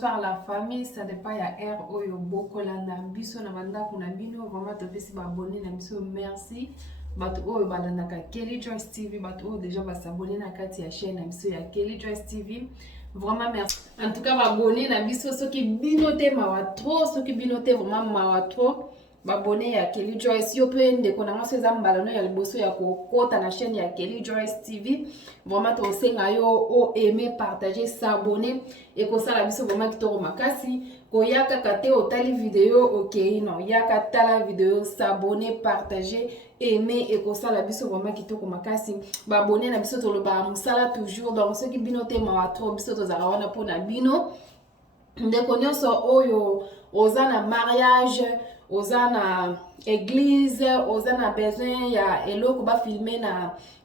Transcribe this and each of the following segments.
bonsoir la famille, ça dépend ya R oyo bokolanda biso na bandako na bino vraiment topesi ba abonné na biso merci bato oyo balandaka Kelly Joyce TV bato oyo déjà basabonné na kati ya chaîne na biso ya Kelly Joyce TV vraiment merci en tout cas ba abonné na biso soki bino te mawa trop soki bino te vraiment mawa trop ba abonné ya Kelly Joyce yo pe ndeko na ngaso eza mbalano ya liboso ya kokota na chaîne ya Kelly Joyce TV vraiment to senga yo o aimer partager s'abonner et ko sala biso vraiment kitoko makasi ko yaka kate otali vidéo OK non yaka tala vidéo s'abonner partager aimer et ko sala biso vraiment kitoko makasi ba abonné na biso to lo ba musala toujours donc ceux qui bino te ma trop biso to zala wana pona bino ndeko nyonso oyo ozana mariage ozana église ozana besoin ya eloko ba filmer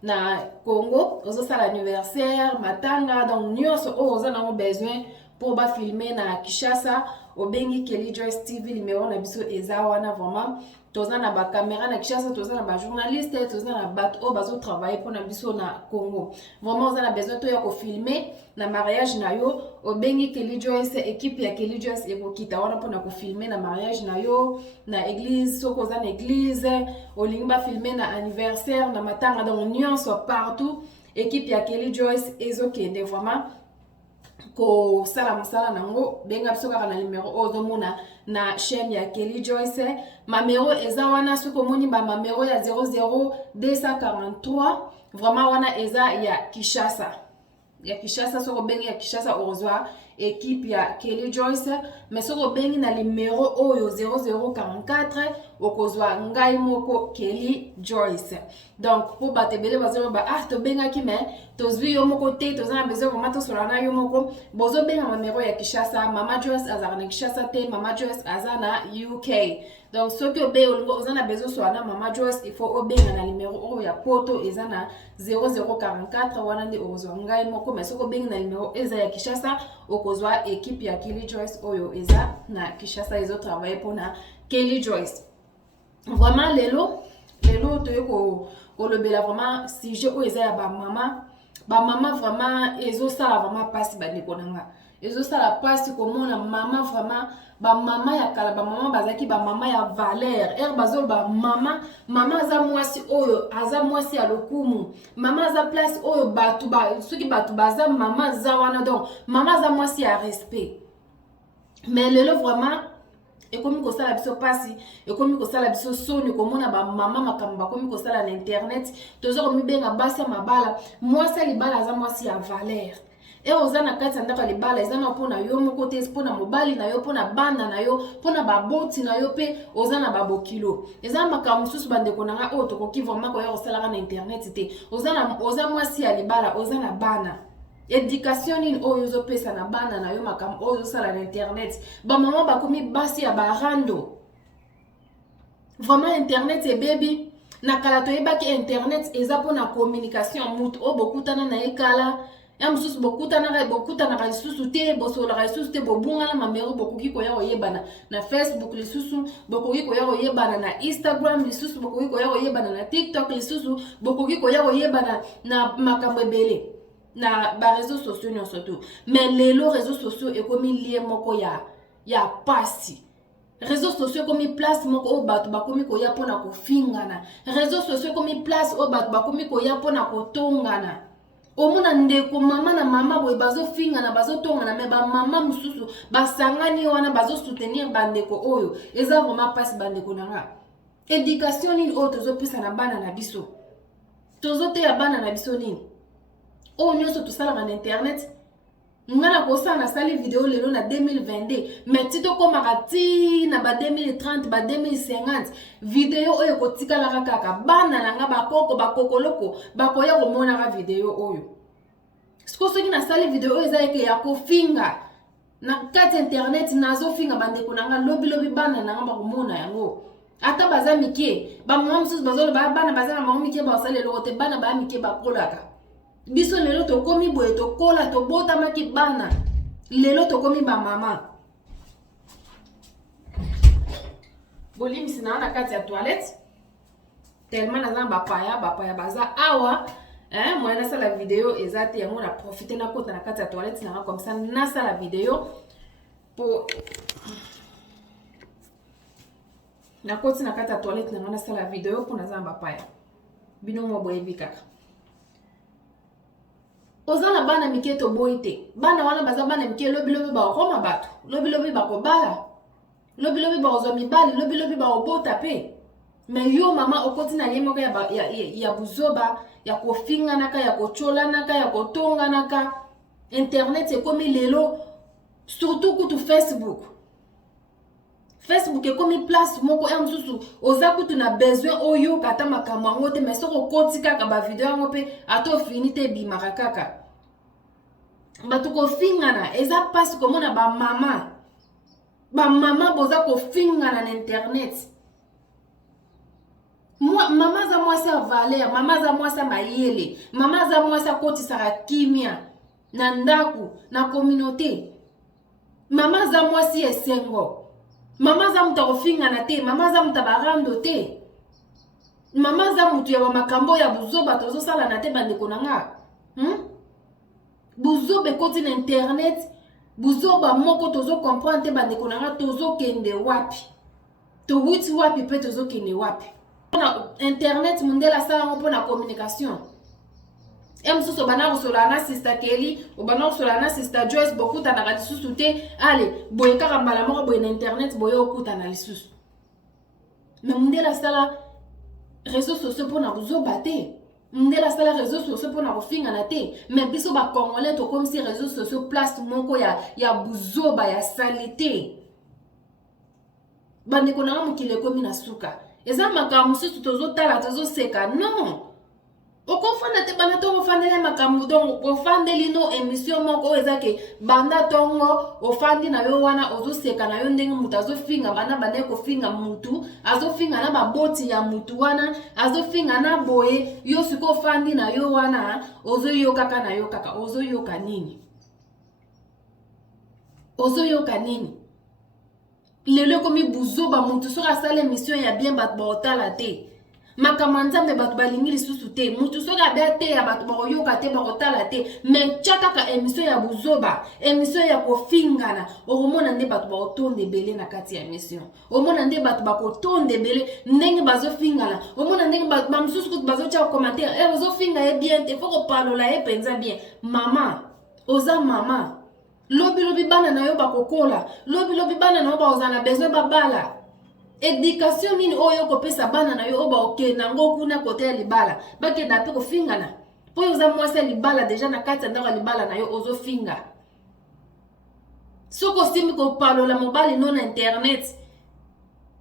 na Congo ozosala anniversaire matanga donc nyonso ozana mo besoin pour ba filmer na Kinshasa obengi Kelly Joyce TV numéro na biso eza wana vraiment tozana ba caméra na Kinshasa tozana ba journaliste tozana bato o bazo travailler pour na biso na Congo vraiment ozana besoin to ya ko filmer na mariage na yo obengi Kelly Joyce équipe ya Kelly Joyce ekokita wana pour na ko filmer na mariage na yo na église soko ozana église olingi ba filmer na anniversaire na matanga donc nyonso partout équipe ya Kelly Joyce ezokende vraiment ko sala musala nango benga biso kaka na numéro ozomona na chaîne ya Kelly Joyce mamero eza wana soko moni ba mamero ya 00243 vraiment wana eza ya Kinshasa soko bengi ya Kinshasa ozwa équipe ya Kelly Joyce mais soko bengi na numéro oyo 0044 okozwa ngai moko Kelly Joyce donc pour batebele bazelo ba to benga ki mais tozwi yo moko te tozana besoin vraiment to solana yo moko bozo benga numéro ya Kinshasa Mama Joyce azana Kinshasa te Mama Joyce azana UK donc soki obe ozana besoin solana Mama Joyce il faut obenga na numéro oyo ya poto ezana 0044 wana ndi ozwa ngai moko mais soko benga na numéro eza ya Kinshasa okozwa équipe ya Kelly Joyce oyo eza na Kinshasa ezo travailler pour na Kelly Joyce vraiment lelo toyeko kolobela vraiment sujet oyo eza ya ba mama vraiment ezo sala vraiment pasi bandeko nanga ezo sala pasi komona mama vraiment ba mama ya kala ba mama bazaki ba mama ya valeur bazol ba mama aza mwasi oyo aza mwasi ya lokumu mama aza place oyo batu ba soki batu baza mama za wana donc mama aza mwasi ya respect mais lelo vraiment ekomi kosala biso pasi ekomi kosala biso soni komona ba mama makambo bakomi kosala na internet tozo komibenga basi ya mabala mwasi libala aza mwasi ya valeur ozana kati ndaka libala ezana pona yo moko te pona mobali na yo pona banda na yo pona baboti na yo pe ozana babokilo ezana makambo susu bandeko nanga o tokoki vraiment ko ya kosala na internet te oza mwasi ya libala ozana bana éducation nini oyo zopesa na bana na yo makambo oyo sala na internet ba mama bakomi basi ya barando vraiment internet e baby na kala toyebaki internet eza pona communication mutu o bokutana na ekala ya mususu bokutana lisusu te bosola lisusu te bobunga na mamero bokoki koya oyebana na Facebook lisusu bokoki koya oyebana na Instagram lisusu bokoki koya oyebana na TikTok lisusu bokoki koya oyebana na makambo ebele na ba réseaux sociaux nyonso tout mais lelo réseaux sociaux ekomi lié moko ya pasi réseaux sociaux komi place moko o bato bakomi koya pona kofingana réseaux sociaux komi place o bato bakomi koya pona kotongana omona ndeko mama na mama boye bazofingana bazotongana mais ba mama mususu basangani wana bazosoutenir bandeko oyo eza vraiment pasi bandeko nanga éducation nini oyo tozopesa na bana na biso tozoteya bana na biso nini o nyonso tosalaka na internet ngana kosala nasali video lelo na 2022 mais tito komaka ti na ba 2030 ba 2050 video oyo kotikalaka kaka bana nanga bakokoloko bakoya komonaka video oyo siko soki nasali video oyo eza eke ya kofinga na kati internet nazofinga bandeko nanga lobi bana nanga bakomona yango ata baza mike ba mama mususu bazolo bana baza na mama mike basala eloko te bana ba mike bakolaka biso lelo tokomi boye tokola tobotamaki bana lelo tokomi ba mama bolimisi na kati ya toilette tellement naza bapaya baza awa moi nasala video eza te yango na profiter na kota na kati ya toilette na comme ça nasala video po na koti na kata toilette na ngana sala video pour na zamba paya bino mo boye bikaka ozana bana mike to boite bana wana baza bana mike lobi ba koma bato lobi ba ko bala lobi ba ozo mibali lobi ba obota pe mais yo mama okoti na lemo ya buzoba ya kofinga naka ya kochola naka ya kotonga naka internet ekomi lelo surtout kutu Facebook ekomi place moko ya msusu oza kutu na besoin oyo kata makambo yango te mais soko koti kaka ba video yango pe ato fini te bimaka kaka bato kofingana eza pasi komona ba mama boza kofingana na internet mama za mwasi ya valeur mama za mwasi ya mayele mama za mwasi ya kotisaka kimia na ndaku na communauté mama za mwasi esengo mama za mutu akofingana te mama za mutu abarando te mama za mutu ya bamakambo ya buzoba tozosala na te bandeko na nga buzoba ekoti na internet buzoba moko tozokomprendre te bandeko na nga tozokende wapi towuti wapi mpe tozokende wapi na internet mundela sala ngo mpona communication emsusu bana kosola na sister Kelly obana kosola na sister Joyce bokuta na lisusu te ale boye kaka mbala moko boye na internet boye okuta na lisusu mais mundela sala réseaux sociaux mpona buzoba te mundela sala réseaux sociaux mpona kofingana te mais biso ba congolais to comme si réseaux sociaux place moko ya buzoba ya salité bandeko na nga mokili ekomi na suka eza makambo mosusu tozotala tozoseka non okofanda te bana to ofandela makambo donc ofandeli no émission moko eza ke banda tongo ofandi na yo wana ozoseka na yo ndenge mutu azofinga bana bande kofinga mutu azofinga na baboti ya mutu wana azofinga na boye yo siko ofandi na yo wana ozoyoka kaka na yo kaka ozoyoka nini lelo komi buzoba mutu soka asala émission ya bien bato baotala te makambo nzambe bato balingi lisusu te mutu soka abia te ya bato bakoyoka te bakotala te mais tia kaka émission ya buzoba émission ya kofingana okomona nde bato bakotonda ebele na kati ya émission omona nde bato bakotonda ebele ndenge bazofingana omona ndenge bamosusu kutu bazotia commentaire ozofinga ye bien te fo kopalola ye mpenza bien mama oza mama lobi bana na yo bakokola lobi bana na yo bakozala besoin babala éducation nini oyo kopesa bana na yo oyo baokenda ngo kuna kote ya libala bakenda mpe kofingana mpo oyo oza mwasi ya libala deja na kati ya ndako ya libala na yo ozofinga soki osimbi kopalola mobali no na internet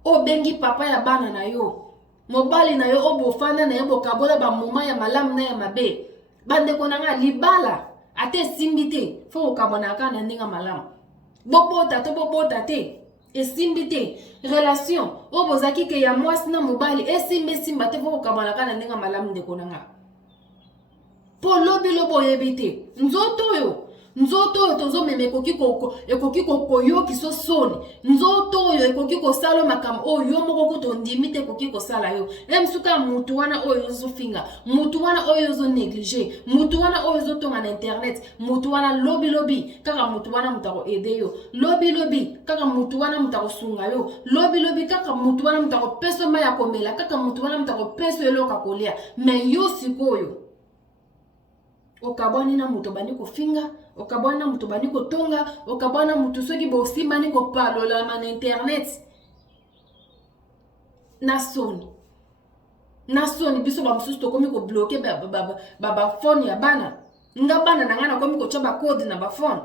obengi papa ya bana na yo mobali na yo oyo bofanda na yo bokabola bamoma ya malamu na ya mabe bandeko na nga libala ate simbi te fo kokabona kaka na ndenge malamu bobota te esimbi te relation oyo bozaki ke ya mwasi na mobali esimba te fo kokabona kaka na ndenge malamu ndeko na nga mpo lobi oyebi te nzoto oyo tozomema ekoki kokoyokiso soni nzoto oyo ekoki kosala makambo oyo yo moko kutu ondimi te ekoki kosala yo emsuka mutu wana oyo ozofinga mutu wana oyo ozonéglige mutu wana oyo ozotonga na internet mutu wana lobi kaka mutu wana mutu akoede yo lobi kaka mutu wana mutu akosunga yo lobi kaka mutu wana mutu akopesa mai ya komela kaka mutu wana mutu akopesa eloko ya kolia mais yo sikoyo okabwani na mutu bandi kofinga okabwani na mutu bandi kotonga okabwani na mutu soki bosimbani kopalola na internet na soni biso bamosusu tokomi kobloke bafone ya bana nga bana na nga nakomi kotia bakode na bafone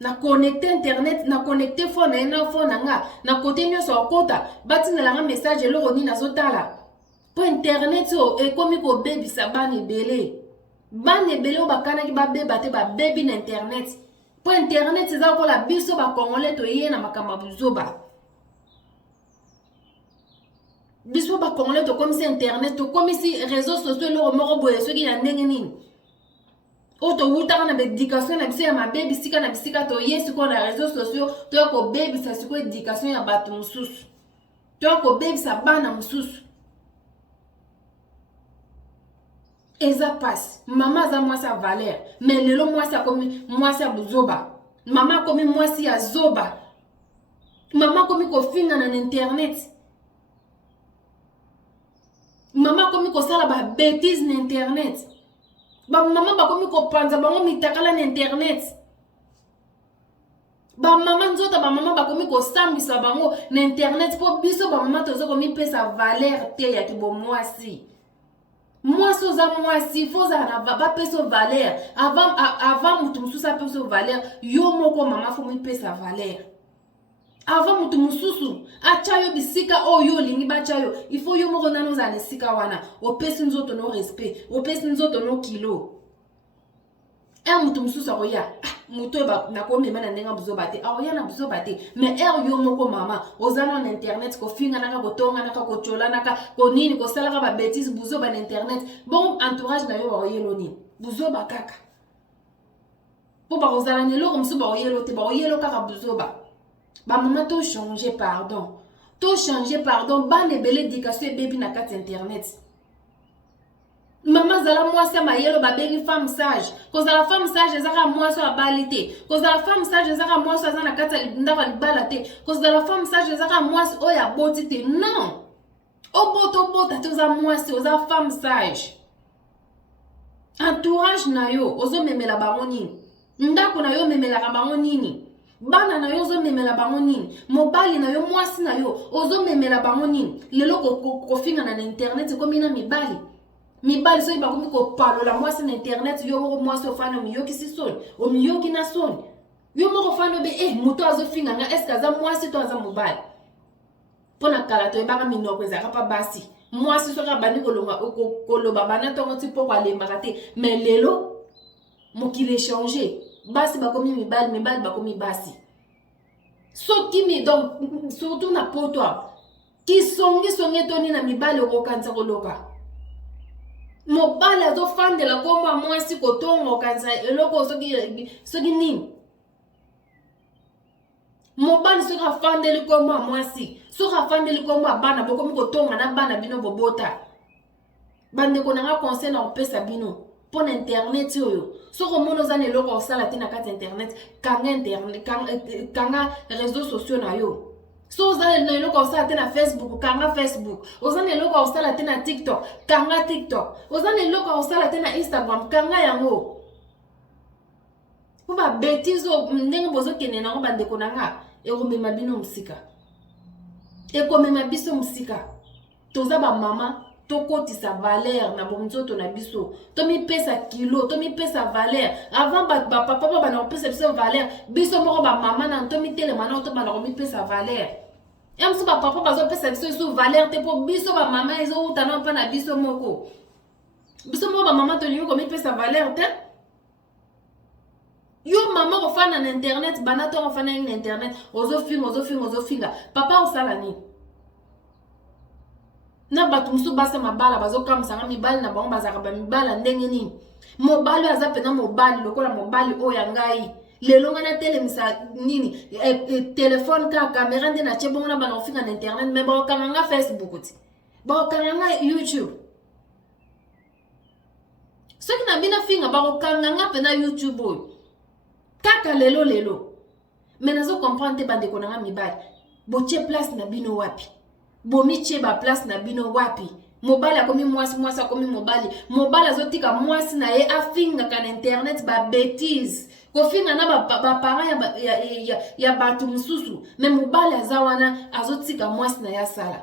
na connecte internet na connecte fone na fone na nga na kote nyonso akota batinela nga message eloko nini azotala po internet oyo ekomi kobebisa bana ebele bana ebele oyo bakanaki babeba te babebi na internet po internet eza kola biso bakongole toye na makambo ya buzoba biso bakongole tokomisi internet tokomisi réseaux sociaux eloko moko boye soki na ndenge nini oyo towutaka na baéducation na biso ya mabe bisika na bisika toye sikoyo na réseaux sociaux toya kobebisa sikoyo éducation ya bato mosusu toya kobebisa bana mosusu eza pasi mama aza mwasi ya valeur mais lelo mwasi akomi mwasi ya buzoba Mama komi mwasi ya zoba. Mama komi kofinga na internet. Mama komi kosala ba bêtise na internet. Ba mama ba komi kopanza bango mitakala na internet. Ba mama nzota ba mama ba komi kosambisa bango na internet po biso ba mama tozo komi pesa valeur te ya kibo mwasi. Mwasi oza mwasi foza na ba pesa valeur avant mutu mususu pesa valeur yo moko mama fo mi pesa valeur. Avant mutu mususu achayo bisika oyo lingi bachayo il faut yo moko nano za nesika wana opesi nzoto no respect opesi nzoto no kilo. Mutu mususu akoya mutu ba nakomi mana ndenga buzoba te akoya na buzoba te mais yo moko mama ozana na internet ko finga naka ko tonga naka ko chola naka ko nini ko sala ka ba bêtise buzoba na internet bon entourage na yo ba oyelo nini buzoba kaka po ba ozala ne lo komsu ba oyelo te ba oyelo kaka buzoba. Ba maman to changer pardon. To changer pardon ba ne belle éducation baby na carte internet. Maman zala mwasi ma yelo ba bengi femme sage. Koza la femme sage ezaka mwasi a balite. Koza la femme sage ezaka mwasi azana kata ndaka libalate. Koza la femme sage ezaka mwasi oya botite. Non. Bota toza mwasi oza femme sage. Entourage na yo ozo memela bango nini. Ndako na yo memela bango nini. Bana na yo ozo memela bango nini. Mobali na yo mwasi na yo ozo memela bango nini. Lelo kofinga na internet komina mibali. Mibali so iba komi ko palola mwasi na internet yo moko mwasi ofano miyoki sisoni. O miyoki na soni. Yo moko fano be muto azo finga nga eske aza mwasi to aza mobali. Pona kala to ebaka minoko ezaka pa basi. Mwasi so ka bani koloba bana tongo ti poko alembaka te. Mais lelo mokile changer. Basi bakomi mibali bakomi basi. So kimi donc surtout na poto ki songi toni na mibali okokanza koloka. Mobali azo fandela koma mwasi kotonga okanza eloko soki nini. Mobali soki afandeli koma mwasi soki afandeli koma bana bokomi kotonga na bana bino bobota. Bandeko nanga conseil na kopesa bino pona internet oyo soko mono za ne loko osala te na kati internet kanga réseaux sociaux na yo. So ozana na loko osala te na Facebook kanga Facebook. Ozana loko osala te na TikTok kanga TikTok. Ozana loko osala te na Instagram kanga yango. Kuba betizo ndenge bozo kene nango bandeko nanga ekomema bino musika. Ekomema biso musika. Toza ba mama tokotisa valeur na bonzoto na biso. Tomi pesa kilo, tomi pesa valeur. Avant papa bana pesa biso valeur. Biso moko ba mama na tomi telema na to bana komi pesa valeur. Yam so ba papa bazo pesa biso valeur te po biso ba mama ezo utana pa na biso moko. Biso moko ba mama to liyo komi pesa valeur te. Yo mama ko fana na internet, bana to ko fana na internet. Ozo finga. Papa osala ni. Na batu musu basa mabala bazo kamsanga mibali na bango bazaka ba mibala ndenge nini. Mobali aza pena mobali lokola mobali oya ngai. Lelo ngana telemisa nini téléphone ka caméra nde na chebongo na bana ofinga na internet mais ba okanga Facebook ti. Ba okanga YouTube. Soki na bina finga ba okanga pena YouTube oyo. Kaka lelo. Mais nazo comprendre bande ko na mibali. Boche place na bino wapi? Bomiche ba place na bino wapi? Mobali akomi mwasi akomi mobali. Mobali azotika mwasi na ye afinga kana internet ba bêtise. Kofinga na ba parents ya batu mususu. Mais mobali azawana azotika mwasi na ya sala.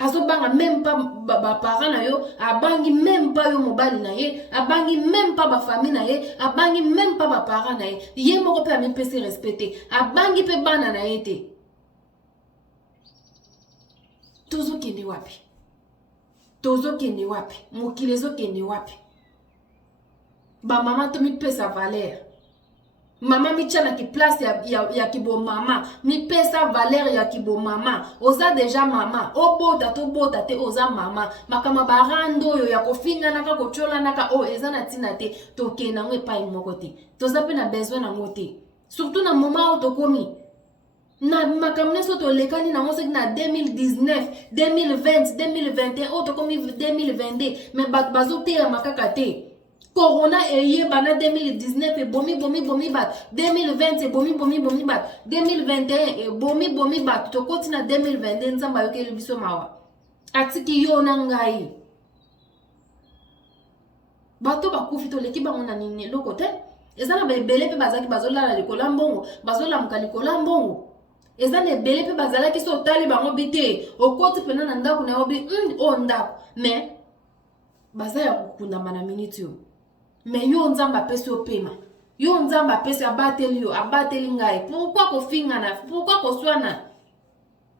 Azobanga même pas ba parents na yo, abangi même pas yo mobali na ye, abangi même pas ba famille na ye, abangi même pas ba parents na ye. Ye moko pe amepesi respecter. Abangi pe bana na ye te. Tozo kende wapi? Mokilezo kende wapi? Ba mama to mi pesa valeur. Mama mi tchana ki place ya kibo mama. Mi pesa valeur ya kibo mama. Oza deja mama. Obota to bota te oza mama. Makama barando yo ya kofinga naka kochola naka eza na tina te. To kena ngwe pa imoko te. Toza pe na besoin na ngote. Surtout na moma otokomi. Na makamne soto lekani na ngoso na 2019, 2020, 2021, oto komi 2022, mais bazo te ya makaka te. Corona eye bana 2019 et bomi bat 2020 et bomi bat 2021 et bomi bat to kotina 2022 nzamba yoke biso mawa atiki yo na ngai bato bakufi to leki bango na nini loko te ezana bebele pe bazaki bazolala likola mbongo bazolamuka likola mbongo ezana ebele pe bazalaki so tali bango bite okoti pena na ndako na obi o ndako mais bazaya kukundama na minute yo mais yo nzamba pesi opema yo nzamba pesi abateli yo abateli ngai pourquoi kofingana pourquoi koswana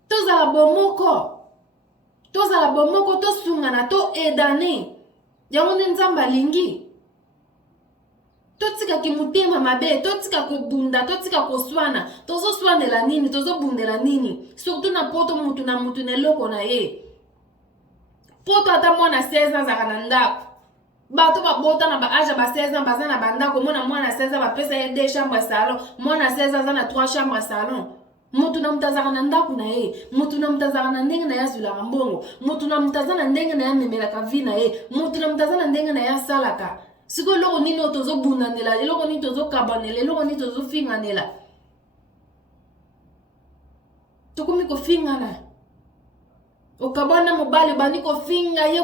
tozala bomoko tosungana to edane yango nde nzamba lingi totika kimutema mabe totika kobunda totika koswana tozoswanela nini tozobundela nini surtout na poto mutu na mutu neloko na ye poto ata mwana 16 ans zaka na ndako bato babota na baaja ba 16 ans baza na bandako mwana 16 ans bapesa ye 2 chambres salon mwana 16 ans aza na 3 chambres salon mutu na mutazaka na ndako na ye mutu na mutazaka na ndenge na ya zulaka mbongo mutu na mutaza na ndenge na ya memelaka vi na ye mutu na mutaza na ndenge na ya salaka siko loko nini tozobundanela eloko nini tozokabanela eloko nini tozofinganela tokomi kofingana okabana mobali bani kofinga ye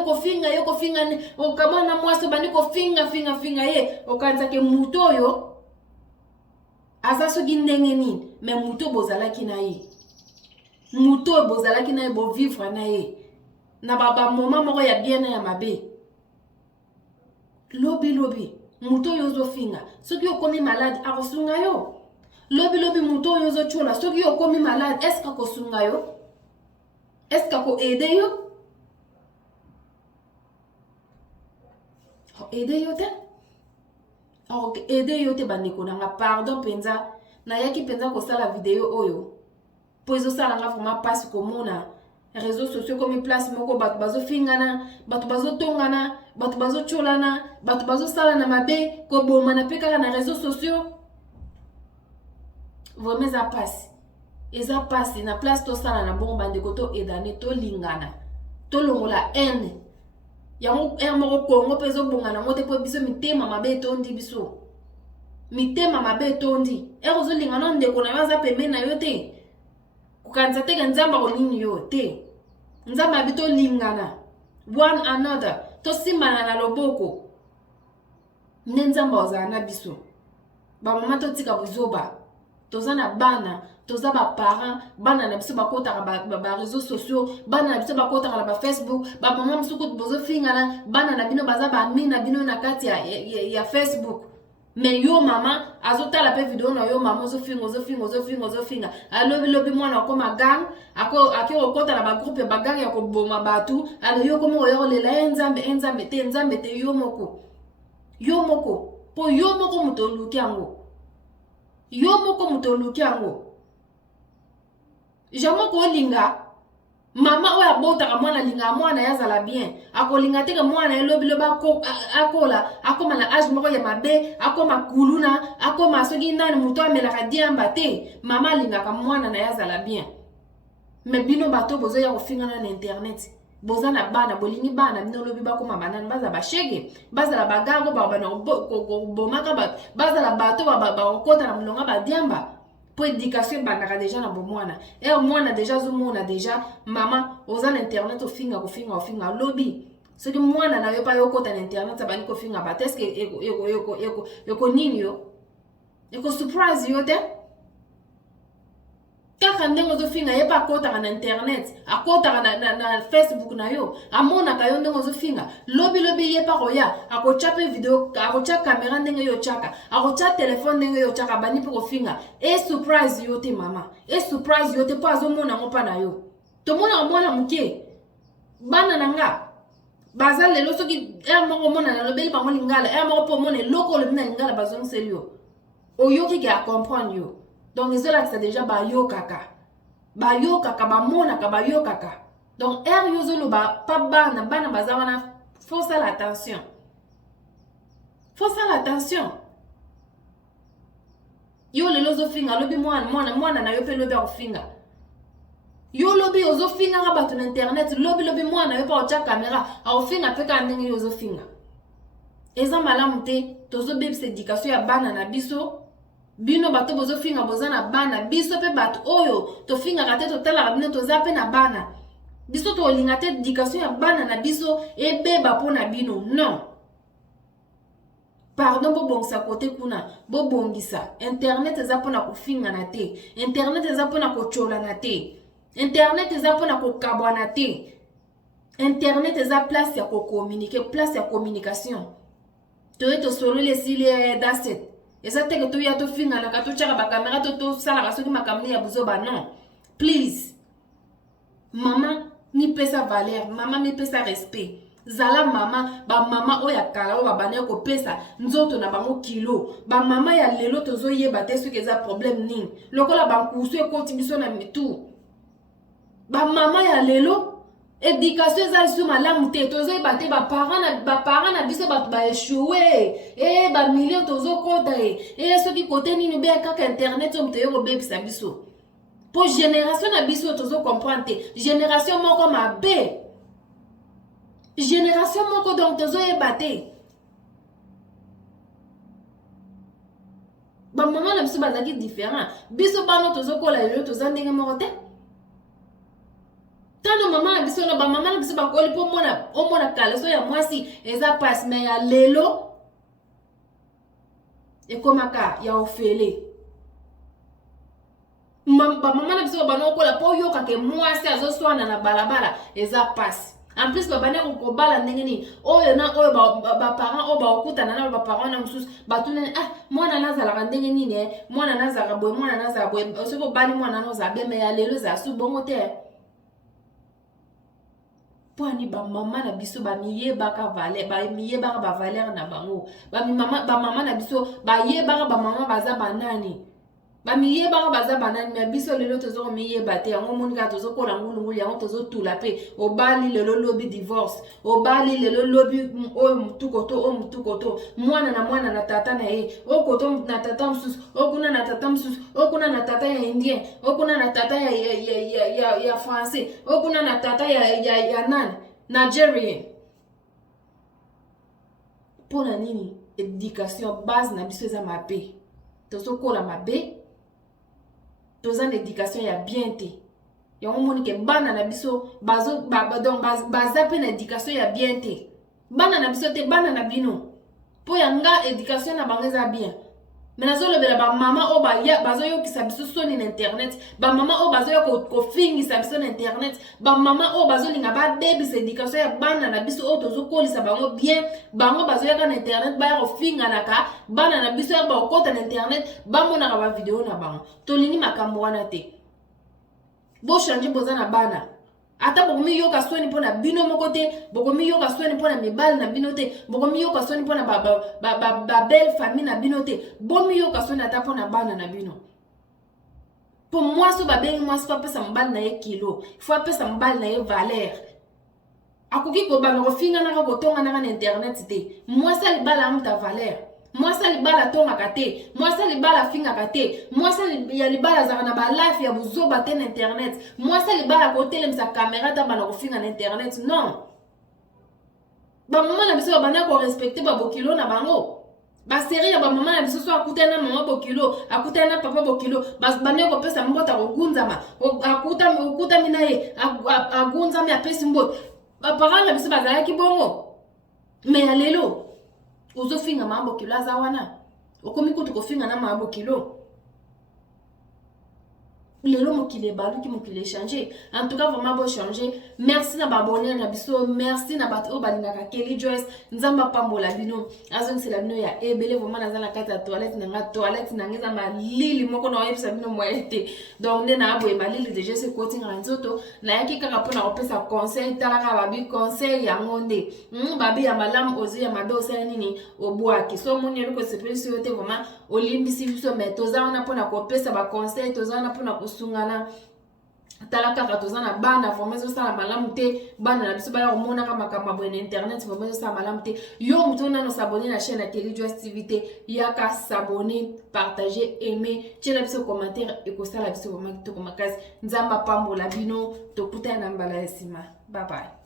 okabana mwasi bani kofinga ye okanzake mutu oyo aza soki ndenge nini mais mutu bozalaki na ye mutu bozalaki na ye bovivre na ye na bamoma moko ya bien na ya mabe lobi mutu oyo ozofinga soki okomi malade akosunga yo lobi mutu oyo ozochola soki okomi malade est-ce akosunga yo est-ce qu'ako aider yo aider yo te bandeko nanga pardon penza na yaki penza kosala video oyo po ezosala nga vraiment pasi komona réseaux sociaux comme place moko bato bazofingana bato bazotongana bato bazocholana bato bazosala na mabe kobomana pe kaka na réseaux sociaux vraiment eza pasi na place tosala na bongo bandeko to edane to lingana to longola haine yango moko kongo pe ezobongana ngo te po biso mitema mabe etondi biso mitema mabe etondi ozolingana ndeko na yo aza pembeni na yo te kukanisa teke nzamba konini yo te nzamba abi tolingana one another tosimbana na loboko nde nzamba ozala na biso bamama totika bozoba toza na bana toza baparent bana na biso bakotaka bareseaux sociaux bana na biso bakotaka na bafacebook bamama biso kuti bozofingana bana na bino baza bami na bino na kati ya facebook mais yo mama azotala pe video na yo mama ozofinga alobi mwana akoma gang aki okota na bagroupe bagang ya koboma batu alo yo komo oyolela enzambe te yo moko po yo moko muto oluki yango jamoko olinga mama oyo abotaka mwana linga mwana yazala bien akolinga teke mwana elobi akola akoma na age moko ya mabe akoma kuluna akoma soki nani muto amelaka diamba te mama alingaka mwana na yazala bien mais bino bato bozoya kofingana na internet boza na bana bolingi bana bino lobi bakoma banani baza bashege bazala bagango bomaka bato bazala bato bakota na mulonga badiamba po éducation bandaka déjà na bomwana mwana déjà azomona déjà mama oza na internet ofinga lobi soki mwana na yo pa yokota na internet abandi kofinga bata eske eko nini yo eko surprise yo te kaka ndenge ozofinga ye pa akotaka na internet akotaka na facebook na yo amonaka yo ndenge ozofinga lobi ye pa koya akotya pe video akotya kamera ndenge yo tyaka akotya telefone ndenge yo tyaka bani mpe kofinga surprise yo te mama surprise yo te po azomona ngo mpa na yo tomonaka mwana moke bana na nga baza lelo soki moko mona na lobeli bango lingala moko mpo mona eloko olobi na lingala bazongiseli yo oyokiki acomprendre yo donc ezolakisa déjà bayokaka bamonaka bayokaka donc yo zoloba pa bana baza wana faut sala attention yo lelo ozofinga lobi mwana na yo mpe lobi akofinga yo lobi ozofingaka bato na internet lobi mwana yo pa otya kamera akofinga mpe kaka ndenge yo ozofinga eza malamu te tozobebisa éducation ya bana na biso. Bino bato bozofinga boza na bana, biso pe bato oyo tofingaka te totalaka bino toza pe na bana. Biso tolinga te éducation ya bana na biso ebeba mpo na bino, non. Pardon, bobongisa kote kuna, bobongisa. Internet eza pona kofinga na te. Internet eza pona kochola na te. Internet eza pona kokabwa na te. Internet eza place ya communiquer, place ya communication. Toye to solo le sili daset. Eza teke to ya to finga na kato chaka ba kamera to sala ka soki makamni ya buzoba, non. Please. Mama mi pesa valeur, mama mi pesa respect. Zala mama, ba mama oya kala o babane ko pesa nzoto na bango kilo. Ba mama ya lelo tozo yeba te soki eza problème ning. Lokola bankusu ekoti biso na mitu. Ba mama ya lelo éducation eza su malamu te tozo yeba te ba parents na biso ba échoué. Ba million tozo kota soki kote nini be kaka internet o mteyo ko bebisa biso. Po génération na biso tozo comprendre te. Génération moko mabe. Génération moko donc tozo yeba te. Ba mama na biso bazaki différent. Biso bano tozo kola lelo toza ndenge moko te. Tano mama na biso na ba mama na biso ba koli po mona kaleso ya mwasi eza passe mais ya lelo ekomaka ya ofele. Ba mama na biso bano kola po yoka ke mwasi azoswana na balabala eza passe. En plus babane ko bala ndenge ni oyo na oyo ba parents o ba okutana na ba parents na mususu batune mwana nazala ndenge nini mwana nazala boy soko bani mwana naza be me ya lelo za su bongo te. Poani ba mama na biso ba miyebaka valeur ba miyebaka ba valeur na bango ba mama na biso ba yebaka ba mama baza banani ba miyebaka baza banani me biso lelo tozo miyeba te yango monika tozo kola ngulu yango tozo tula pe obali lelo lobi divorce obali lelo lobi o mutukoto mwana na tata na okoto na tata msusu okuna na tata msusu okuna na tata ya indien okuna na tata ya français okuna na tata ya nani Nigerian. Pona nini éducation base na biso eza mabe tozo kola mabe toza na éducation ya bien te yango moni ke bana na biso baza pe na éducation ya bien te bana na biso te bana na bino po yanga éducation na bango eza bien mais nazolobela ba mama o bazoyokisa biso soni na internet ba mama o bazoya kofingisa biso na internet ba mama o bazolinga badebisa éducation ya bana na biso o tozokolisa bango bien bango bazoyaka na internet baya kofinganaka bana na biso ya bakota na internet bamonaka ba video na bango tolingi makambo wana te bo changer boza na bana ata bokomi yoka soni mpona bino moko te bokomi yoka soni mpona mibali na bino te bokomi yoka soni mpona ba belle famille na bino te bomi yoka soni ata mpona bana na bino po mwasi babengi mwasi po apesa mobali na ye kilo fo apesa mobali na ye valeur akoki kobanga kofinganaka kotonganaka na internet te mwasi alibala amuta valeur mwasi alibala tongaka te mwasi alibala afingaka te mwasi ya libala azaka na balife ya buzoba te na internet mwasi alibala kotelemisa kamera ta bana kofinga na internet non bamama na biso babanda korespecte babokilo na bango baserie ya bamama na biso so akutana na mama bokilo akutana na papa bokilo bande kopesa mbota kogunzama akutami na ye agunzami apesi mbota baparents na biso bazalaki bongo me ya lelo uzofinga mambo kilo aza wana okomi kutu kofinga na mambo kilo lelo mokile baluki mokile changer en tout cas vraiment bon changer merci na babonner na biso merci na bato o balingaka Kelly Joyce nzamba pambola bino azongisela bino ya ebele vraiment nazala kata toilette na ngeza malili moko na oyebisa bino moyete donc nde na aboye malili déjà se kotinga nzoto na yaki kaka pona kopesa conseil talaka babi conseil yango nde babi ya malamu ozi ya mabe osala nini obwaki so moni eloko sepelisi yo te vraiment olimbisi biso mais toza wana pona kopesa ba conseil toza wana pona sungana tala kaka toza na bana vraiment ezosala malamu te bana na biso baya komonaka makambo boye na internet vraiment ezosala malamu te yo moto nano s'abonner na chaîne ya Kelly Joyce TV te yaka s'abonner partager aimer tia biso commentaire ekosala biso vraiment kitoko makasi nzamba pambola bino tokutana na mbala ya sima bye bye.